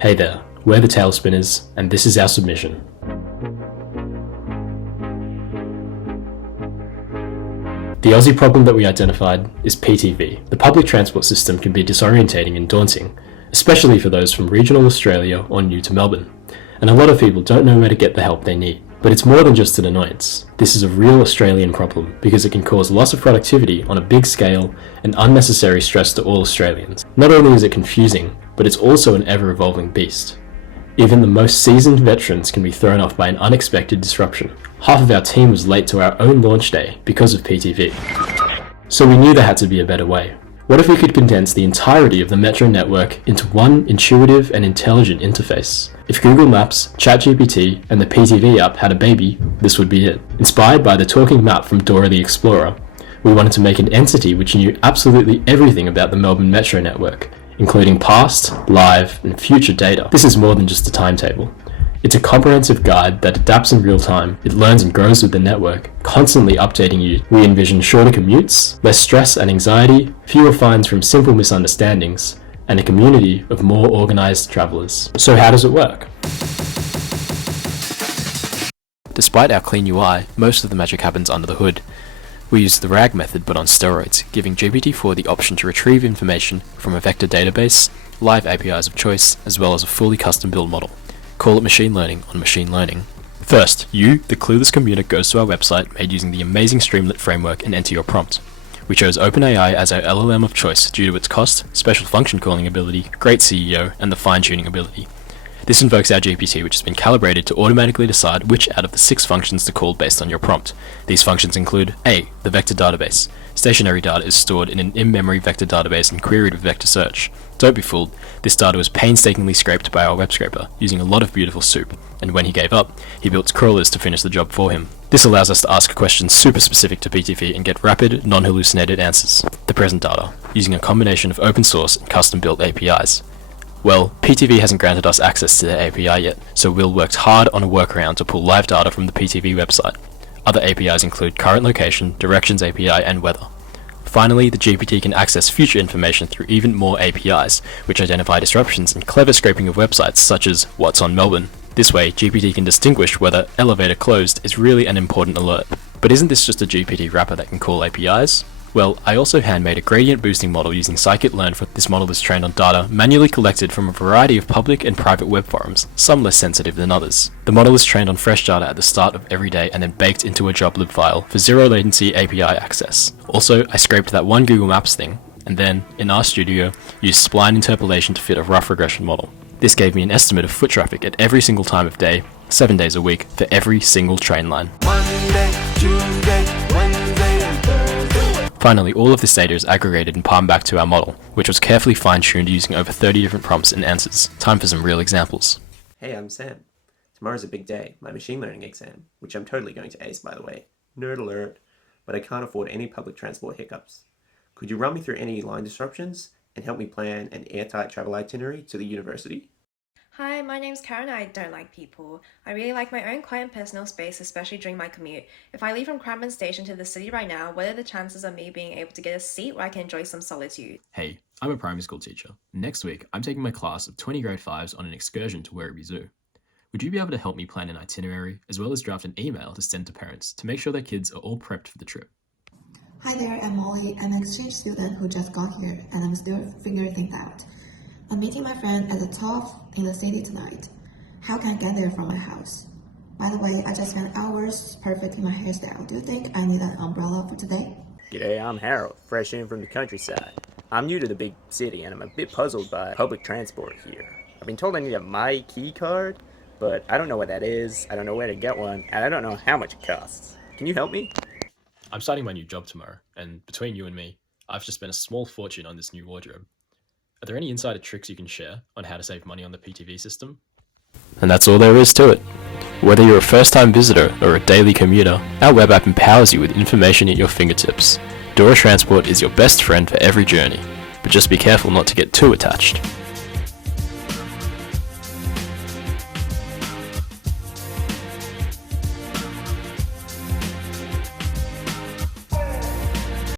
Hey there, we're the Tailspinners, and this is our submission. The Aussie problem that we identified is PTV. The public transport system can be disorientating and daunting, especially for those from regional Australia or new to Melbourne. And a lot of people don't know where to get the help they need. But it's more than just an annoyance. This is a real Australian problem because it can cause loss of productivity on a big scale and unnecessary stress to all Australians. Not only is it confusing, but it's also an ever-evolving beast. Even the most seasoned veterans can be thrown off by an unexpected disruption. Half of our team was late to our own launch day because of PTV. So we knew there had to be a better way. What if we could condense the entirety of the Metro network into one intuitive and intelligent interface? If Google Maps, ChatGPT, and the PTV app had a baby, this would be it. Inspired by the talking map from Dora the Explorer, we wanted to make an entity which knew absolutely everything about the Melbourne Metro network, including past, live, and future data. This is more than just a timetable. It's a comprehensive guide that adapts in real time. It learns and grows with the network, constantly updating you. We envision shorter commutes, less stress and anxiety, fewer fines from simple misunderstandings, and a community of more organised travellers. So how does it work? Despite our clean UI, most of the magic happens under the hood. We use the RAG method but on steroids, giving GPT-4 the option to retrieve information from a vector database, live APIs of choice, as well as a fully custom-built model. Call it machine learning on machine learning. First, you, the clueless commuter, goes to our website made using the amazing Streamlit framework and enter your prompt. We chose OpenAI as our LLM of choice due to its cost, special function calling ability, great CEO, and the fine-tuning ability. This invokes our GPT, which has been calibrated to automatically decide which out of the 6 functions to call based on your prompt. These functions include A. The vector database. Stationary data is stored in an in-memory vector database and queried with vector search. Don't be fooled, this data was painstakingly scraped by our web scraper, using a lot of beautiful soup, and when he gave up, he built crawlers to finish the job for him. This allows us to ask questions super specific to PTV and get rapid, non-hallucinated answers. The present data, using a combination of open source and custom-built APIs. Well, PTV hasn't granted us access to their API yet, so Will worked hard on a workaround to pull live data from the PTV website. Other APIs include current location, directions API, and weather. Finally, the GPT can access future information through even more APIs, which identify disruptions and clever scraping of websites such as What's on Melbourne. This way, GPT can distinguish whether elevator closed is really an important alert. But isn't this just a GPT wrapper that can call APIs? Well, I also handmade a gradient boosting model using scikit-learn. This model is trained on data manually collected from a variety of public and private web forums, some less sensitive than others. The model is trained on fresh data at the start of every day and then baked into a joblib file for zero latency API access. Also, I scraped that one Google Maps thing, and then, in RStudio, used spline interpolation to fit a rough regression model. This gave me an estimate of foot traffic at every single time of day, 7 days a week, for every single train line. Monday, Tuesday, Wednesday, and Thursday. Finally, all of this data is aggregated and palmed back to our model, which was carefully fine-tuned using over 30 different prompts and answers. Time for some real examples. Hey, I'm Sam. Tomorrow's a big day, my machine learning exam, which I'm totally going to ace, by the way. Nerd alert. But I can't afford any public transport hiccups. Could you run me through any line disruptions and help me plan an airtight travel itinerary to the university? Hi, my name's Karen. I don't like people. I really like my own quiet and personal space, especially during my commute. If I leave from Cranbourne Station to the city right now, what are the chances of me being able to get a seat where I can enjoy some solitude? Hey, I'm a primary school teacher. Next week, I'm taking my class of 20 grade 5s on an excursion to Werribee Zoo. Would you be able to help me plan an itinerary, as well as draft an email to send to parents to make sure their kids are all prepped for the trip? Hi there, I'm Molly. I'm an exchange student who just got here, and I'm still figuring things out. I'm meeting my friend at the top in the city tonight. How can I get there from my house? By the way, I just spent hours perfecting my hairstyle. Do you think I need an umbrella for today? G'day, I'm Harold, fresh in from the countryside. I'm new to the big city and I'm a bit puzzled by public transport here. I've been told I need a My Key card, but I don't know what that is, I don't know where to get one, and I don't know how much it costs. Can you help me? I'm starting my new job tomorrow, and between you and me, I've just spent a small fortune on this new wardrobe. Are there any insider tricks you can share on how to save money on the PTV system? And that's all there is to it. Whether you're a first-time visitor or a daily commuter, our web app empowers you with information at your fingertips. Dora Transport is your best friend for every journey, but just be careful not to get too attached.